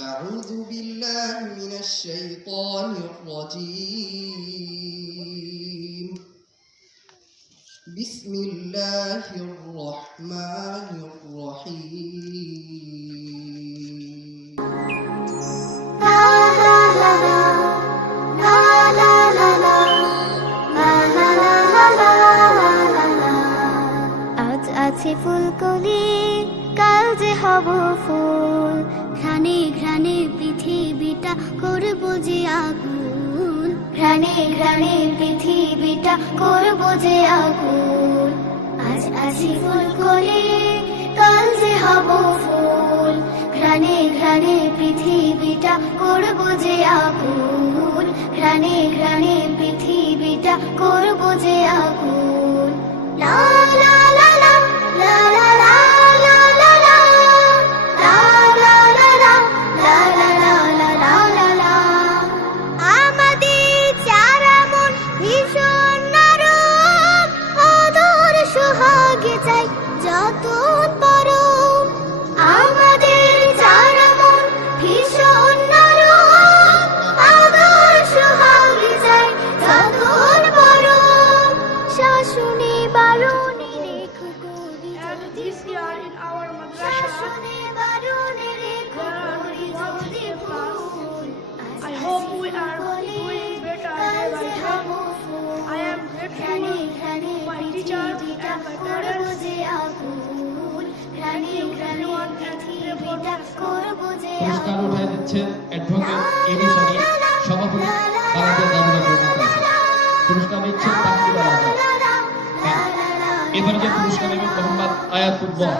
أعوذ بالله من الشيطان الرجيم بسم الله الرحمن الرحيم أتأتي الكلي হব ফুল। ঘ্রাণে ঘ্রাণে পৃথিবীটা করব যে আগুন। ঘ্রাণে ঘ্রাণে পৃথিবীটা করব যে আগুন। আজ আছি ফুলকলি কাল যে হব ফুল। ঘ্রাণে ঘ্রাণে পৃথিবীটা করব যে আগুন। ঘ্রাণে ঘ্রাণে পৃথিবীটা করব যে আগুন। I hope we are doing better day by day. I am grateful to my teachers and my parents. পুরস্কার উঠাই দিচ্ছেন অ্যাডভোকেট এডিশনে সভাপতি বাংলাদেশ জাদুঘর কর্মকর্তা পুরস্কার নিচ্ছেন তাকবির আলাদা এবারে যে পুরস্কার নেবেন মোহাম্মদ আয়াতুল্লাহ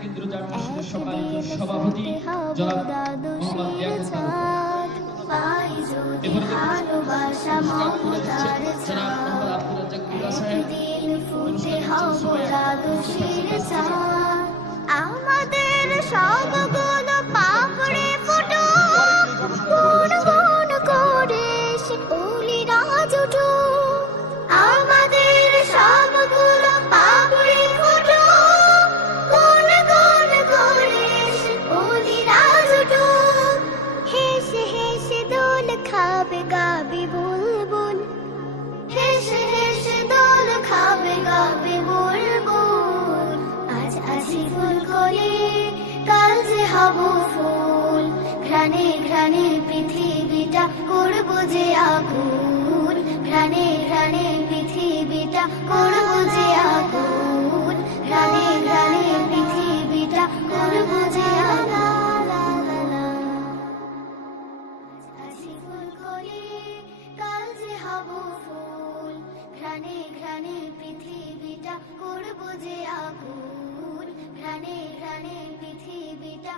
কেন্দ্র জামা মসজিদের সম্মানিত সভাপতি জনাব মোহাম্মদ লিয়াকত তালুকদার খাবে বুলবুল। হেসে হেসে খাবে বুলবুল। আজ ফুল করে, কাল যে হব ফুল। ঘ্রাণে ঘ্রাণে পৃথিবীটা করব যে আগুন। ঘ্রাণে ঘ্রাণে পৃথিবীটা করব প্রাণে পৃথিবীটা করব যে আগুন। প্রাণে প্রাণে পৃথিবীটা